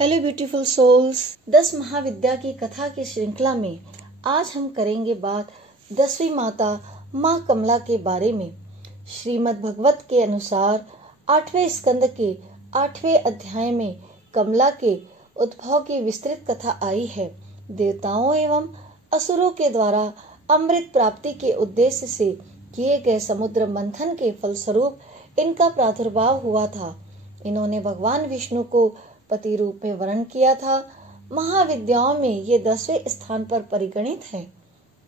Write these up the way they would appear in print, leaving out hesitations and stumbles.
Hello beautiful souls. 10 महाविद्या की कथा की श्रृंखला में आज हम करेंगे बात 10वीं माता माँ कमला के बारे में। श्रीमद् भगवत के अनुसार 8वें स्कंद के 8वें अध्याय में कमला के उद्भव की विस्तृत कथा आई है। देवताओं एवं असुरों के द्वारा अमृत प्राप्ति के उद्देश्य से किए गए समुद्र मंथन के फलस्वरूप इनका प्रादुर्भाव हुआ था। इन्होंने भगवान विष्णु को पति रूप में वर्ण किया था। महाविद्याओं में ये 10वें स्थान पर परिगणित है।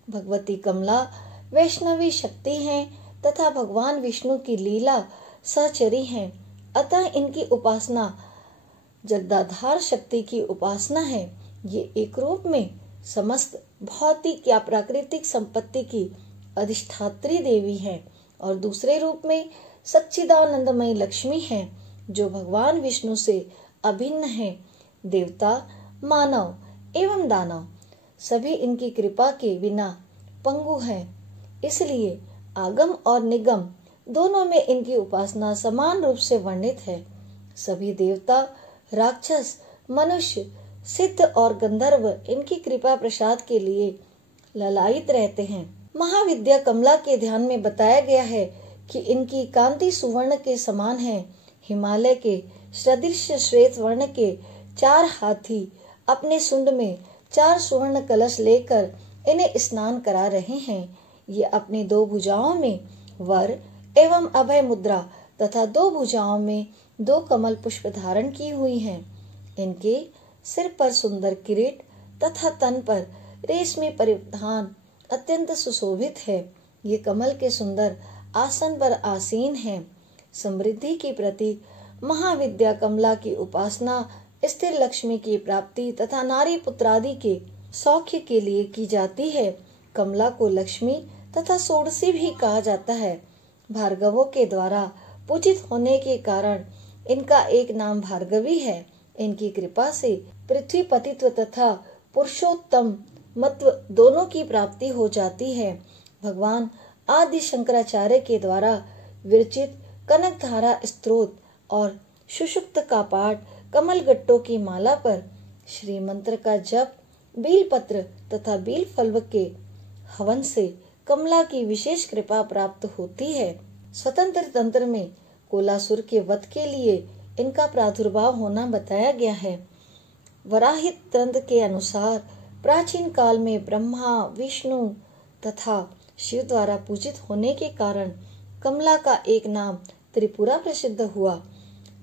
भगवती कमला वैष्णवी शक्ति हैं तथा भगवान विष्णु की लीला सहचरी हैं। अतः इनकी उपासना जगदाधार शक्ति की उपासना है। ये एक रूप में समस्त भौतिक या प्राकृतिक संपत्ति की अधिष्ठात्री देवी है और दूसरे रूप में सच्चिदानंदमयी लक्ष्मी है जो भगवान विष्णु से अभिन्न है। देवता, मानव एवं दानव सभी इनकी कृपा के बिना पंगु हैं। इसलिए आगम और निगम दोनों में इनकी उपासना समान रूप से वर्णित है। सभी देवता, राक्षस, मनुष्य, सिद्ध और गंधर्व इनकी कृपा प्रसाद के लिए ललायित रहते हैं। महाविद्या कमला के ध्यान में बताया गया है कि इनकी कांति सुवर्ण के समान है। हिमालय के सदृश श्वेत वर्ण के 4 हाथी अपने सुंड में 4 स्वर्ण कलश लेकर इन्हें स्नान करा रहे हैं। ये अपनी 2 भुजाओं में वर एवं अभय मुद्रा तथा 2 भुजाओं में 2 कमल पुष्प धारण की हुई हैं। इनके सिर पर सुंदर किरीट तथा तन पर रेशमी परिधान अत्यंत सुशोभित है। ये कमल के सुंदर आसन पर आसीन हैं। समृद्धि की प्रतीक महाविद्या कमला की उपासना स्थिर लक्ष्मी की प्राप्ति तथा नारी पुत्रादि के सौख्य के लिए की जाती है। कमला को लक्ष्मी तथा षोडशी भी कहा जाता है। भार्गवों के द्वारा पूजित होने के कारण इनका एक नाम भार्गवी है। इनकी कृपा से पृथ्वी पतित्व तथा पुरुषोत्तम मत्व दोनों की प्राप्ति हो जाती है। भगवान आदि शंकराचार्य के द्वारा विरचित कनकधारा स्तोत्र और सुषुप्त का पाठ, कमल गट्टों की माला पर श्री मंत्र का जप, बील पत्र तथा बील फल के हवन से कमला की विशेष कृपा प्राप्त होती है। स्वतंत्र तंत्र में कोलासुर के वध के लिए इनका प्रादुर्भाव होना बताया गया है। वराहित तंत्र के अनुसार प्राचीन काल में ब्रह्मा, विष्णु तथा शिव द्वारा पूजित होने के कारण कमला का एक नाम त्रिपुरा प्रसिद्ध हुआ।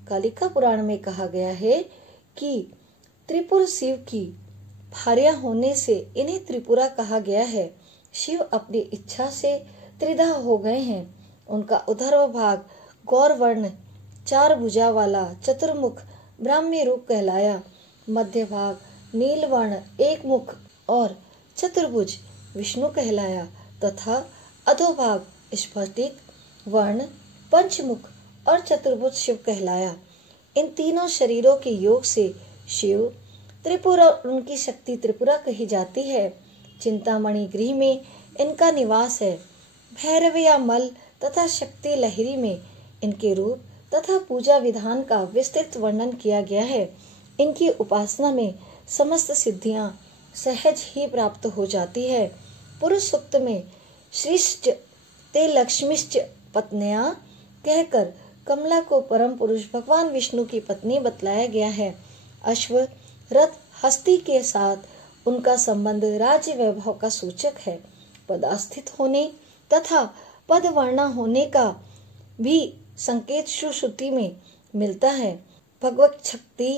कालिका पुराण में कहा गया है कि त्रिपुर शिव की भार्या होने से इन्हें त्रिपुरा कहा गया है। शिव अपनी इच्छा से त्रिधा हो गए हैं। उनका उधर्व भाग गौरवर्ण 4 भुजा वाला चतुर्मुख ब्राह्मी रूप कहलाया। मध्य भाग नीलवर्ण 1 मुख और चतुर्भुज विष्णु कहलाया तथा अधोभाग स्फटिक वर्ण पंचमुख और चतुर्भुज शिव कहलाया। इन तीनों शरीरों के योग से शिव त्रिपुरा और उनकी शक्ति त्रिपुरा कही जाती है। चिंतामणि गृह में इनका निवास है। भैरविया मल तथा शक्ति लहरी में इनके रूप तथा पूजा विधान का विस्तृत वर्णन किया गया है। इनकी उपासना में समस्त सिद्धियां सहज ही प्राप्त हो जाती है। पुरुष सूक्त में श्रीश्च ते लक्ष्मीश्च पत्न्या कहकर कमला को परम पुरुष भगवान विष्णु की पत्नी बतलाया गया है। अश्व, रथ, हस्ती के साथ उनका संबंध राज्य वैभव का सूचक है। पदास्थित होने तथा पदवर्णा होने का भी संकेत श्रुति में मिलता है। भगवत शक्ति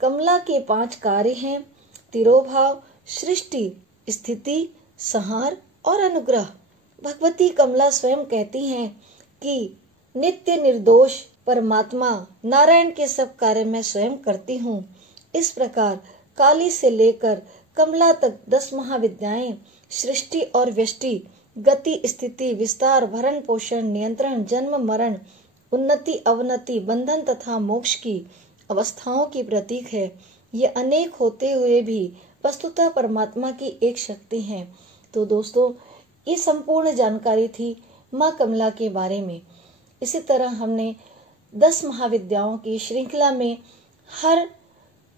कमला के 5 कार्य हैं: तिरोभाव, सृष्टि, स्थिति, संहार और अनुग्रह। भगवती कमला स्वयं कहती हैं कि नित्य निर्दोष परमात्मा नारायण के सब कार्य मैं स्वयं करती हूँ। इस प्रकार काली से लेकर कमला तक 10 महाविद्याएं सृष्टि और व्यष्टि, गति, स्थिति, विस्तार, भरण पोषण, नियंत्रण, जन्म मरण, उन्नति अवनति, बंधन तथा मोक्ष की अवस्थाओं की प्रतीक है। ये अनेक होते हुए भी वस्तुतः परमात्मा की एक शक्ति है। तो दोस्तों, ये संपूर्ण जानकारी थी माँ कमला के बारे में। इसी तरह हमने 10 महाविद्याओं की श्रृंखला में हर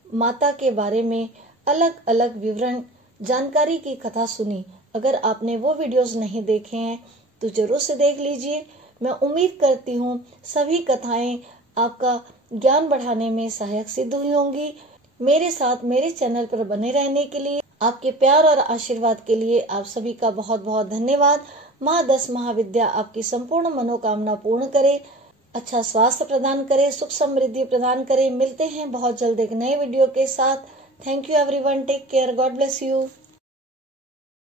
माता के बारे में अलग अलग विवरण जानकारी की कथा सुनी। अगर आपने वो वीडियोस नहीं देखे हैं तो जरूर से देख लीजिए। मैं उम्मीद करती हूँ सभी कथाएं आपका ज्ञान बढ़ाने में सहायक सिद्ध हुई होंगी। मेरे साथ मेरे चैनल पर बने रहने के लिए, आपके प्यार और आशीर्वाद के लिए आप सभी का बहुत बहुत धन्यवाद। माँ 10 महाविद्या आपकी संपूर्ण मनोकामना पूर्ण करे, अच्छा स्वास्थ्य प्रदान करे, सुख समृद्धि प्रदान करे। मिलते हैं बहुत जल्द एक नए वीडियो के साथ। Thank you everyone, take care, God bless you.